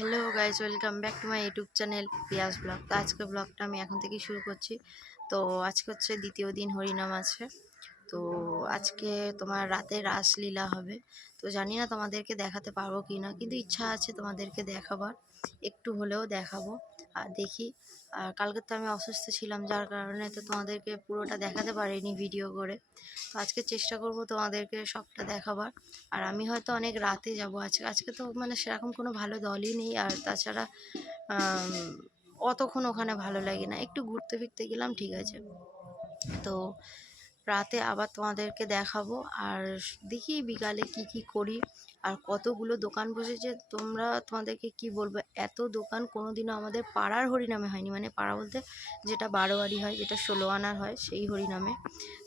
Hello guys, welcome back to my YouTube channel Piyas blog. তো আজকে ব্লগটা আমি এখন থেকেই শুরু করছি। তো আজকে হচ্ছে দ্বিতীয় দিন, হরিনাম আছে। তো আজকে তোমার রাতে রাসলীলা হবে। তো জানি না তোমাদেরকে দেখাতে পারবো কি না, কিন্তু ইচ্ছা আছে তোমাদেরকে দেখাবার, একটু হলেও দেখাবো। আর দেখি। আর কালকে তো আমি অসুস্থ ছিলাম, যার কারণে তো তোমাদেরকে পুরোটা দেখাতে পারিনি ভিডিও করে। তো আজকে চেষ্টা করব তোমাদেরকে সবটা দেখাবার। আর আমি হয়তো অনেক রাতে যাব আজকে। আজকে তো মানে সেরকম কোনো ভালো দলই নেই, আর তাছাড়া অতক্ষণ ওখানে ভালো লাগে না। একটু ঘুরতে ফিরতে গেলাম, ঠিক আছে। তো রাতে আবার তোমাদেরকে দেখাবো। আর দেখি বিকালে কি কি করি। আর কতগুলো দোকান বসেছে, তোমাদেরকে কি বলবো, এত দোকান কোনোদিনও আমাদের পাড়ার হরিনামে হয়নি। মানে পাড়া বলতে যেটা 12 হয়, যেটা 16 আনার হয়, সেই হরিনামে।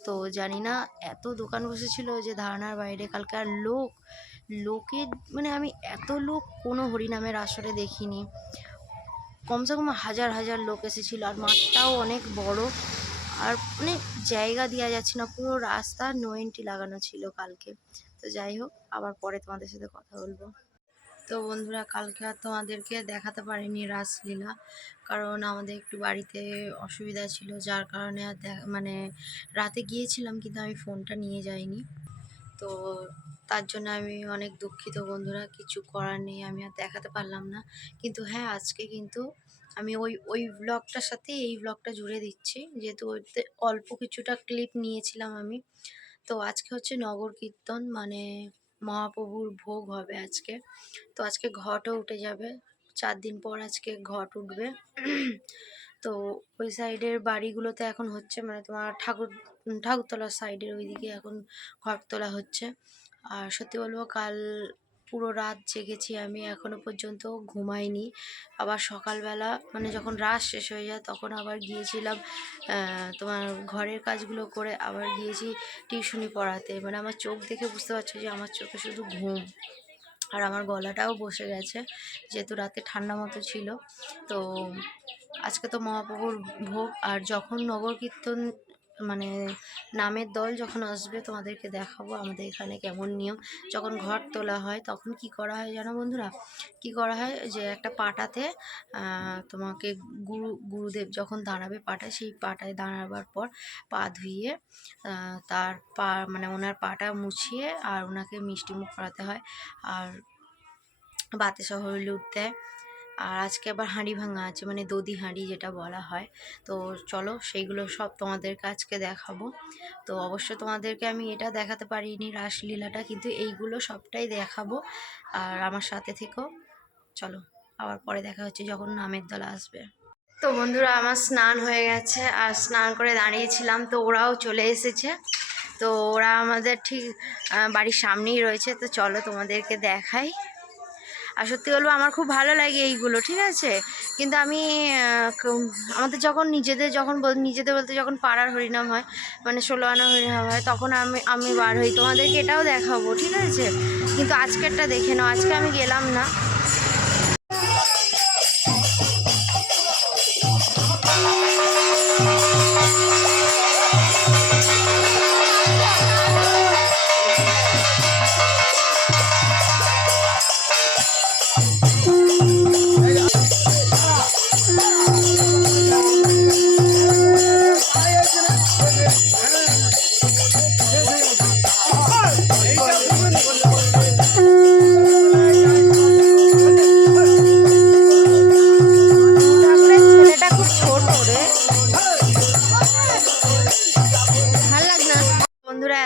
তো জানি না, এত দোকান বসেছিল যে ধারণার বাইরে কালকে। আর লোকের মানে আমি এত লোক কোনো হরিনামের আসরে দেখিনি। কমসে কম হাজার হাজার লোক এসেছিল। আর মাঠটাও অনেক বড়। আর মানে জায়গা দেওয়া যাচ্ছে না, পুরো রাস্তা নো এন্ট্রি লাগানো ছিল কালকে। তো যাই হোক, আবার পরে তোমাদের সাথে কথা বলবো। তো বন্ধুরা, কালকে আর তোমাদেরকে দেখাতে পারিনি রাসলীলা, কারণ আমাদের একটু বাড়িতে অসুবিধা ছিল, যার কারণে আর মানে রাতে গিয়েছিলাম, কিন্তু আমি ফোনটা নিয়ে যাইনি। তো তার জন্য আমি অনেক দুঃখিত বন্ধুরা, কিছু করার নেই, আমি আর দেখাতে পারলাম না। কিন্তু হ্যাঁ, আজকে কিন্তু আমি ওই ব্লগটার সাথে এই ব্লগটা জুড়ে দিচ্ছি, যেহেতু ওইতে অল্প কিছুটা ক্লিপ নিয়েছিলাম আমি। তো আজকে হচ্ছে নগর কীর্তন, মানে মহাপ্রভুর ভোগ হবে আজকে। তো আজকে ঘটও উঠে যাবে, 4 দিন পর আজকে ঘট উঠবে। তো ওই সাইডের বাড়িগুলোতে এখন হচ্ছে, মানে তোমার ঠাকুরতলার সাইডের ওইদিকে এখন ঘট তোলা হচ্ছে। আর সত্যি বলবো, কাল পুরো রাত জেগেছি আমি, এখনো পর্যন্ত ঘুমাইনি। আবার সকালবেলা মানে যখন রাত শেষ হয়ে যায়, তখন আবার গিয়েছিলাম তোমার ঘরের কাজগুলো করে, আবার গিয়েছি টিউশনি পড়াতে। মানে আমার চোখ দেখে বুঝতে পারছো যে আমার চোখে শুধু ঘুম। আর আমার গলাটাও বসে গেছে, যেহেতু রাতে ঠান্ডা মতো ছিল। তো আজকে তো মহাপ্রভুর ভোগ। আর যখন নগর কীর্তন মানে নামের দল যখন আসবে, তোমাদেরকে দেখাবো আমাদের এখানে কেমন নিয়ম। যখন ঘট তোলা হয় তখন কি করা হয় জানো বন্ধুরা? কি করা হয়, যে একটা পাটাতে তোমাকে গুরুদেব যখন দাঁড়াবে পাটায়, সেই পাটায় দাঁড়াবার পর পা ধুইয়ে তার পা মানে ওনার পাটা মুছিয়ে আর ওনাকে মিষ্টি মুখ করাতে হয়। আর বাতে সহ হলুদ দেয়। আর আজকে আবার হাঁড়ি ভাঙা আছে, মানে দধি হাঁড়ি যেটা বলা হয়। তো চলো, সেইগুলো সব তোমাদেরকে আজকে দেখাবো। তো অবশ্য তোমাদেরকে আমি এটা দেখাতে পারিনি রাসলীলাটা, কিন্তু এইগুলো সবটাই দেখাবো। আর আমার সাথে থেকেও। চলো, আবার পরে দেখা হচ্ছে যখন নামের দল আসবে। তো বন্ধুরা, আমার স্নান হয়ে গেছে, আর স্নান করে দাঁড়িয়েছিলাম, তো ওরাও চলে এসেছে। তো ওরা আমাদের ঠিক বাড়ির সামনেই রয়েছে। তো চলো তোমাদেরকে দেখাই। আর সত্যি বলবো, আমার খুব ভালো লাগে এইগুলো, ঠিক আছে। কিন্তু আমি আমাদের যখন নিজেদের বলতে যখন পাড়ার হরিনাম হয়, মানে 16 আনা হরিনাম হয়, তখন আমি বার হই, তোমাদেরকে এটাও দেখাবো, ঠিক আছে। কিন্তু আজকেরটা দেখে নাও, আজকে আমি গেলাম না।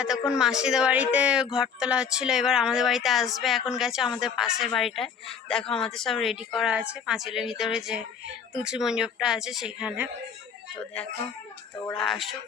এতক্ষণ মাসিদের বাড়িতে ঘট তোলা হচ্ছিল, এবার আমাদের বাড়িতে আসবে। এখন গেছে আমাদের পাশের বাড়িটায়। দেখো, আমাদের সব রেডি করা আছে পাঁচিলের ভিতরে যে তুলসী মণ্ডপটা আছে সেখানে। তো দেখো, তো ওরা আসুক।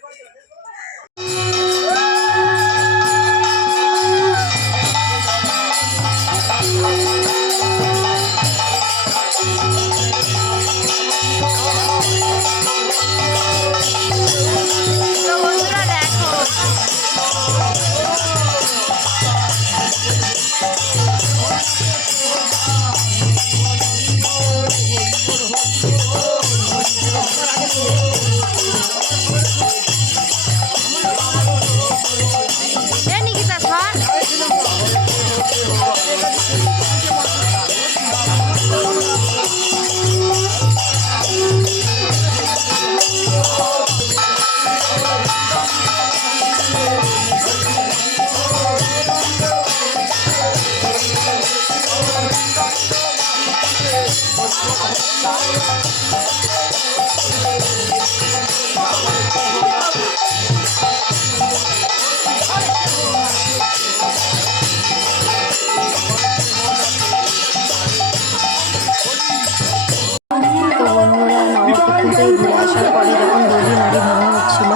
বন্ধুরা, নবদ্বীপ থেকে ঘুরে আসার পরে যখন দড়ি নাড়ি ভাঙা হচ্ছিল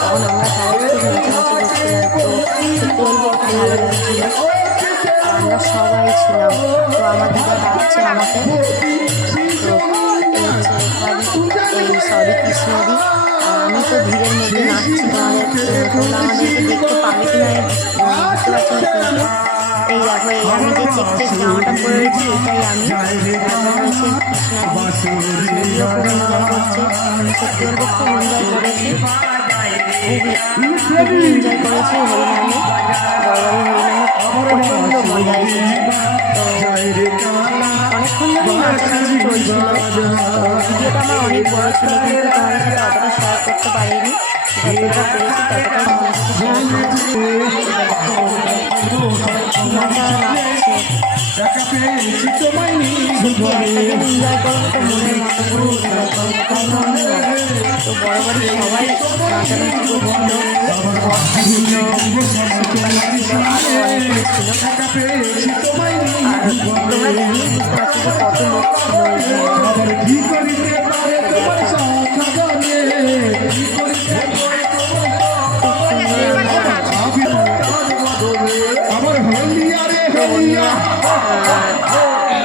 তখন আমরা সবাই খুব নাচানাচি করছিলাম। তো সত্যি বলতে খুব ভালো লাগছিল। আমরা সবাই ছিলাম। তো আমার দিদা ডাকছে আমাকে। তো এই সরি কৃষ্ণদি, আমি তো ভিড়ের মধ্যে নাচছি। তোমরা আমাদেরকে দেখতে পাবে কি না বুঝতে পারছি না, কিন্তু এই দেখো এই আমি যে চেক চেক জামাটা পরে রয়েছি এটাই আমি। তারপর রয়েছে কৃষ্ণদিও খুব এনজয় করছে। সত্যি বলতে খুব এনজয় করেছি, খুবই এনজয় করেছি হরিনামে, বড়বাড়ি হরিনামে প্রচণ্ড মজা এসেছে। তো অনেকক্ষণ ধরেই নাচানাচি চলছিল। ভিডিওটা আমার অনেক বড় ছিল, কিন্তু তোমাদের সাথে অতটা শেয়ার করতে পারিনি। যতটা পেরেছি ততটাই তোমাদের সাথে শেয়ার করেছি। নাচছে সত্যি একটা দিন এনজয় করবো তো মনের মতো করে এনজয় করবো, তাই নয়? তো বড় বাড়ি সবাই নাচানাচি করছিল, বর্ষা ছিল, আরও অনেক ছিল। আর তোমরা দেখলেই বুঝতে পারছি যে কত লোক ছিল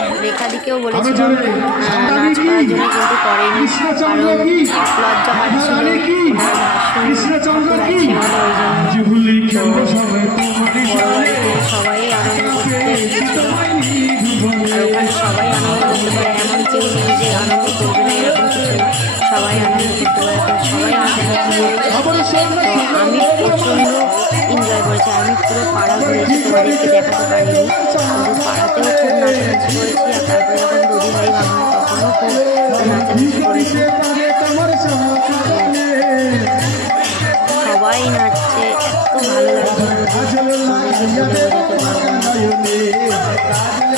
ওই রেখাদিকেও বলেছিল নাচ করার জন্য, কিন্তু করেনি, কারণ লজ্জা পাচ্ছিল, ওনার ভাষণ লাগছে বলে। ওই জন্য বড় বাড়িতে সবাই আনন্দ করতে এসেছিল। আর ওখানে সবাই আনন্দ করতে পারে, এমন কেউ নেই যে আনন্দ করবে না এরকম কিছু না, সবাই আনন্দ করতে পারে। তো সবাই নাচানাচি করেছে। তো আমি প্রচণ্ড এনজয় করেছি। আমি পুরো পাড়া ঘুরেছি, তোমাদেরকে দেখাতে পারিনি, কিন্তু পাড়াতেও খুব নাচানাচি করেছি। আর তারপরে যখন দড়ি ভাই ভাঙা তখনও খুব নাচানাচি করেছি। সবাই নাচছে, এত ভালো লাগছে বলে বোঝাতে পারবো না।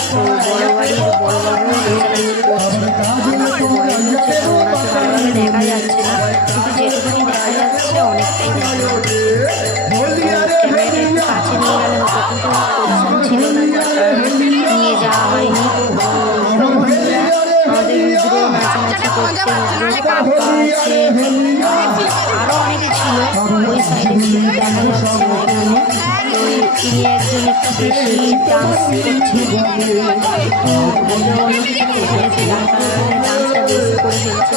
তো বড় বাড়ির বড়বাবুও নাচানাচি করছে, আমার তো মনে হচ্ছে তো ওনাকে ভালোভাবে দেখা যাচ্ছে না, কিন্তু যেটুকুনি দেখা যাচ্ছে অনেকটাই দেখা যাচ্ছে। ক্যামেরাটা একটু কাছে নিয়ে গেলে হতো, কিন্তু পজিশন ছিল না, যার কারণে নিয়ে যাওয়া হয়নি। আমাদের রুদ্র নাচানাচি করছে, রুদ্র কাকা আছে, আরও অনেকে ছিল ওই সাইডে, ছিল দেখা যাচ্ছে না এখানে। তো তিনি একজন একটু বেশি ডান্স করছে, একটু অন্য কিছু খেয়ে ফেলেছে, যার কারণে ডান্সটা বেশি করে ফেলছে।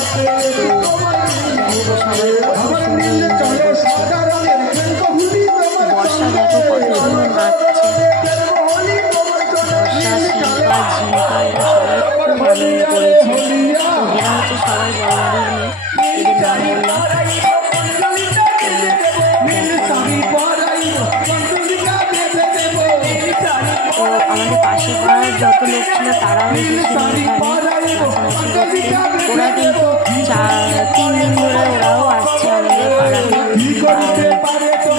তো সবাই কত সুন্দর এনজয় করছে। বর্ষা দেখো কত সুন্দর নাচছে, বর্ষা, শিল্পা, ঝিঙ্কা, এরা সবাই খুব আনন্দ করেছে। তো এরা হচ্ছে সবাই বড় বাড়ির মেয়ে, এদের নাম বললাম। তো আমাদের পাশের পাড়ার যত লোক ছিল তারাও এসেছিল এখানে নাচানাচি করতে। ওরা কিন্তু 3 দিন ধরে ওরাও আসছে আমাদের পাড়াতে, সবাই খুব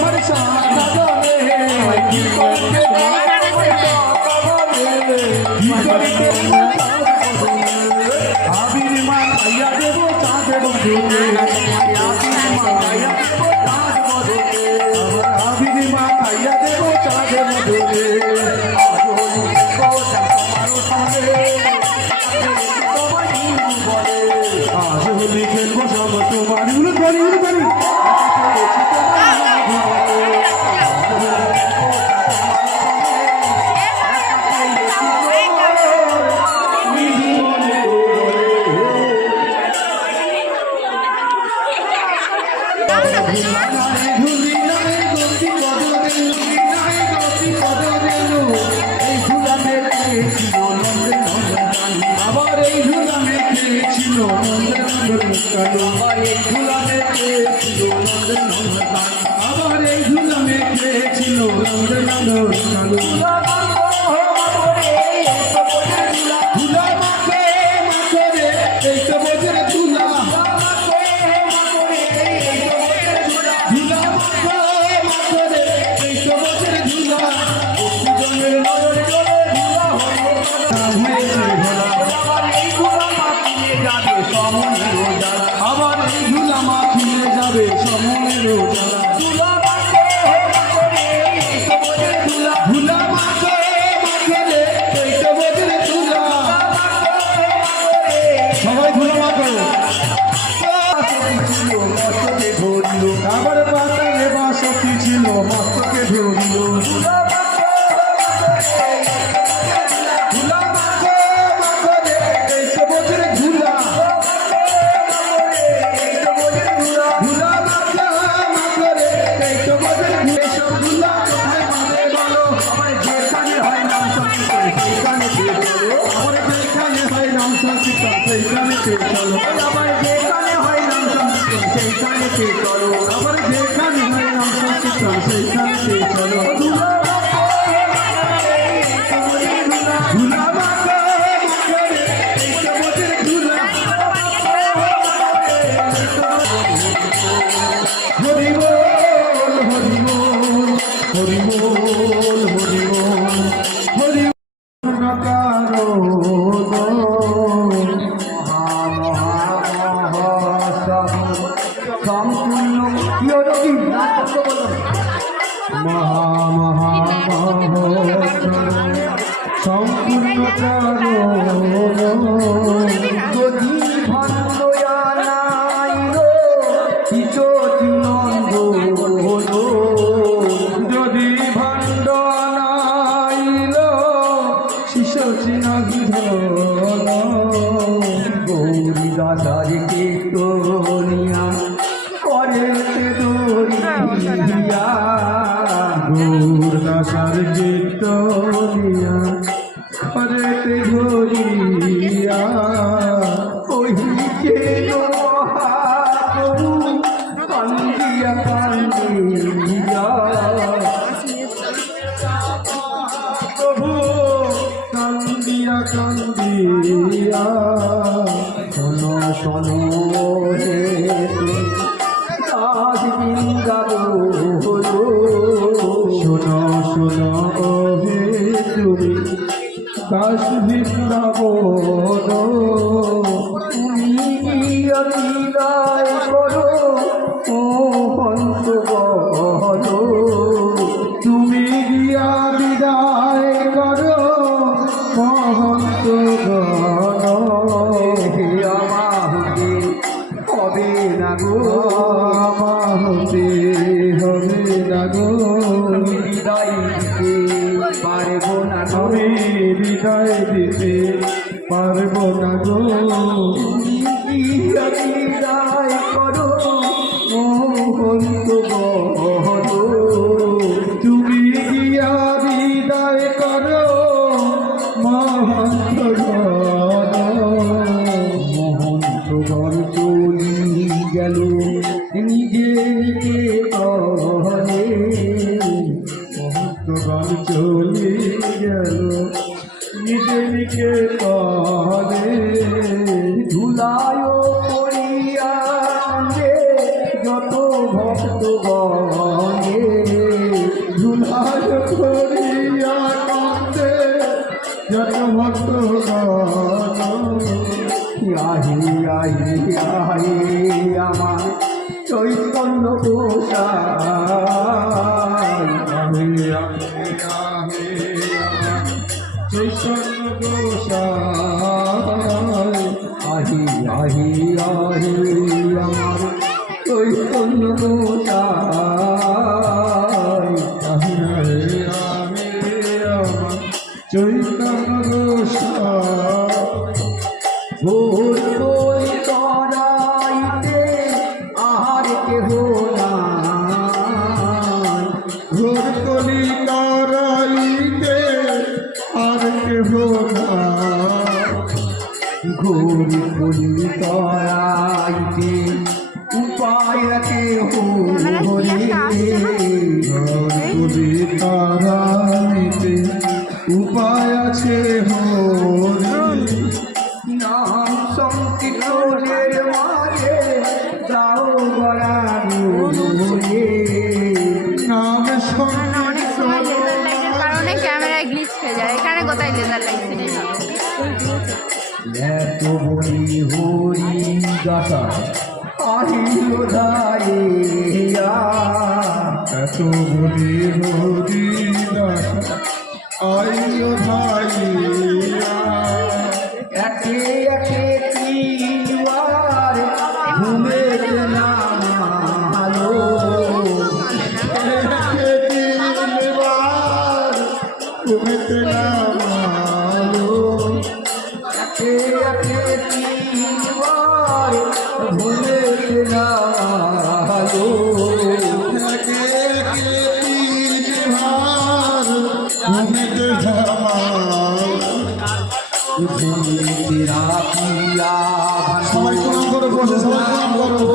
এনজয় নাম সংকীর্তন সেইখানেতে চলো, আবার যেখানে হয় নাম সংকীর্তন সেইখানেতে চলো, আবার যেখানে হয় নাম সংকীর্তন সেইখানেতে চলো। হরি বল হরি বল হরি বল হরি বল হরি কারো সম্পূর্ণ কারো যদি ভন্দয়ানাইল নন্দ হলো, যদি ভণ্ডনাইল শিশিনাগিধ গৌরী দাদার কীর্তনিয়া করেতে দরিয়া, গৌর দাদার কীর্তনিয়া করেতে দরিয়া, ওই যে মহাপ্রভু কান্দিয়া কান্দিয়া, প্রভু কান্দিয়া কান্দিয়া, শোনো শোনো হে দাস বৃন্দাবন, শোনো শোনো হে তুমি দাস বৃন্দাবন, তুমি বিদায় করো ও হংস বল, তুমি গিয়া বিদায় করো মহন্ত গণ, আমাহতে হবে না গো, আমাহতে হবে না গো, বিদায় দিতে পারবো না, আমি বিদায় দিতে পারবো না গো, বিদায় করো মোহন্ত বল, তুমি গিয়া বিদায় করো মহন্ত গণ, মহন্ত গণ চলি গেল নিজে নিজে কহলে, মহন্ত গণ চলি গেল নিজে নিজে কহলে, ধুলায় পড়িয়া কান্দে যত ভক্ত গণে, ধুলায় পড়িয়া কান্দে যত ভক্ত গণ, আহি আহি আহি আমার চৈতন্য গোসাই, আহি আহি আহি আমার চৈতন্য গোসাই, আহি আহি আহি আমার চৈতন্য গোসাই, আহি আহি আহি আমার চৈতন্য গোসাই, ভোর বই তরাইতে আর কেহ নাই, ভোর কলি তরাইতে আর কেহ নাই, ঘোর কলি তরাইতে উপায় কেহ হরে, ঘোর কলি তরাইতে উপায় আছে হরে, নাম সংকীর্তনের মাঝে যাও গড়ানো রে, নাম সংকীর্তনের কারণে ক্যামেরায় গ্লিচ হয়ে যায়, এখানে কোথায় লেজার লাইট এত বলি হরি গাছা আহিল ধাইয়া, এত বলি হরি গাছা আহিল ধাইয়া, একে একে তিনবার ঘুমের নামালো, একে তিনবার ঘুমের নামালো, একে একে তিনবার ঘুমের নামালো, একে একে তিনবার ঘুমের নামালো, तेरा সবাই প্রণাম করো, বসে সবাই প্রণাম করো,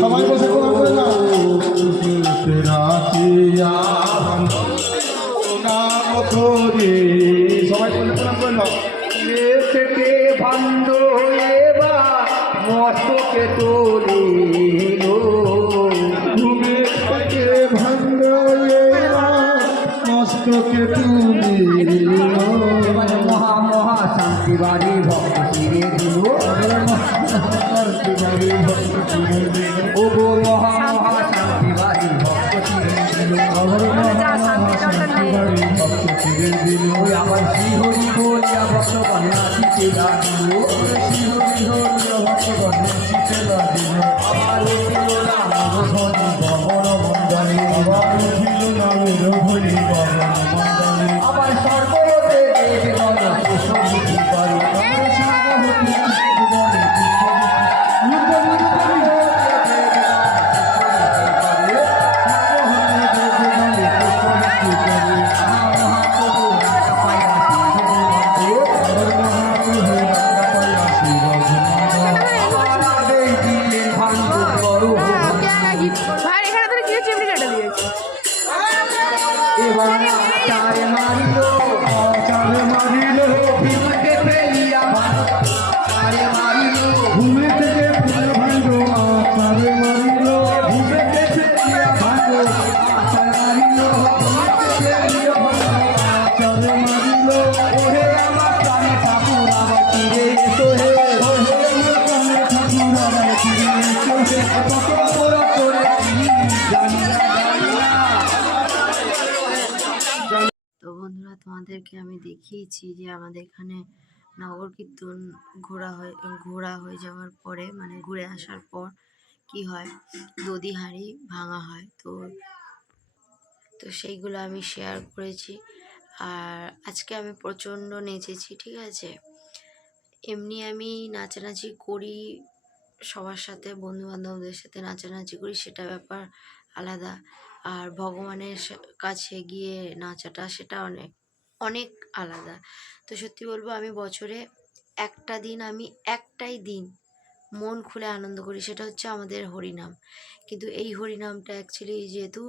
সবাই বসে প্রণাম করে নাও। নাম করে সবাই বলে প্রণাম করে নাও। থেকে ভান্ড এবার মস্তকে তোলিল ঘুমে থেকে ভাঙ্গ মস্তকে তুমি মহা মহা শান্তি বাড়ি ভক্ত ফিরে দিল ও গো মহা মহা শান্তি বাড়ি ভক্ত ফিরে দিল ওই আমার শ্রী হরি বলিয়া ভক্ত কন্যা শিখে লাগিল আমার উঠিল রাম রঘুনি গমন মন্ডলে আবার সর্বতে দেবগণ সঙ্গীত করে ভাই এখানে তোর কি চিমড়ি কেটে দিয়েছে এবার চায় মারিল মারিল বিমুখে ফেলিয়া চারে মারিল ঘুমে থেকে ফুল ভাঙ্গ আচারে মারিল ঘুমে থেকে ভাঙ্গ আচার মারিল আচারে মারিল ওরে আমার প্রাণে ঠাকুর আবার ফিরে এসো হে ঠাকুর আবার ফিরে এসে কত বড় করেছি জানি না তো বন্ধুরা, তোমাদেরকে আমি দেখিয়েছি যে আমাদের এখানে নগর কীর্তন ঘোরা হয়ে যাওয়ার পরে, মানে ঘুরে আসার পর কি হয়, দধি হাঁড়ি ভাঙা হয়। তো সেইগুলো আমি শেয়ার করেছি। আর আজকে আমি প্রচণ্ড নেচেছি, ঠিক আছে। এমনি আমি নাচানাচি করি সবার সাথে, বন্ধু বান্ধবদের সাথে নাচানাচি করি, সেটা ব্যাপার আলাদা। আর ভগবানের কাছে গিয়ে নাচাটা সেটা অনেক অনেক আলাদা। তো সত্যি বলবো, আমি বছরে একটাই দিন মন খুলে আনন্দ করি, সেটা হচ্ছে আমাদের হরিনাম। কিন্তু এই হরিনামটা অ্যাকচুয়ালি যেহেতু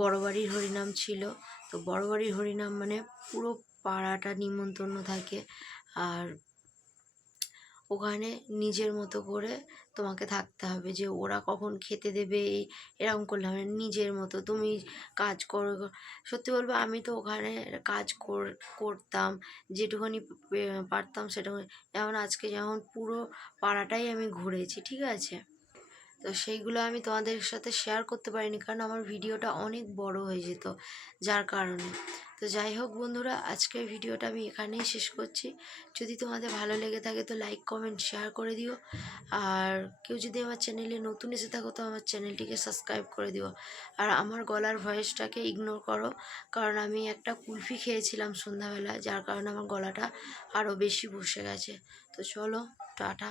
বড় বাড়ির হরিনাম ছিল, তো বড় বাড়ির হরিনাম মানে পুরো পাড়াটা নিমন্ত্রণ থাকে। আর ওখানে নিজের মতো করে তোমাকে থাকতে হবে, যে ওরা কখন খেতে দেবে এরকম করলে হবে না। নিজের মতো তুমি কাজ করো। সত্যি বলবো, আমি তো ওখানে কাজ করতাম যেটুকুনি পারতাম সেটুকুনি। যেমন আজকে যেমন পুরো পাড়াটাই আমি ঘুরেছি, ঠিক আছে। তো সেইগুলো আমি তোমাদের সাথে শেয়ার করতে পারিনি, কারণ আমার ভিডিওটা অনেক বড় হয়ে যেত, যার কারণে। তো যাই হোক বন্ধুরা, আজকের ভিডিওটা আমি এখানেই শেষ করছি। যদি তোমাদের ভালো লেগে থাকে তো লাইক কমেন্ট শেয়ার করে দিও। আর কেউ যদি আমার চ্যানেলে নতুন এসে থাকো তো আমার চ্যানেলটিকে সাবস্ক্রাইব করে দিও। আর আমার গলার ভয়েসটাকে ইগনোর করো, কারণ আমি একটা কুলফি খেয়েছিলাম সন্ধ্যাবেলা, যার কারণে আমার গলাটা আরও বেশি বসে গেছে। তো চলো, টাটা।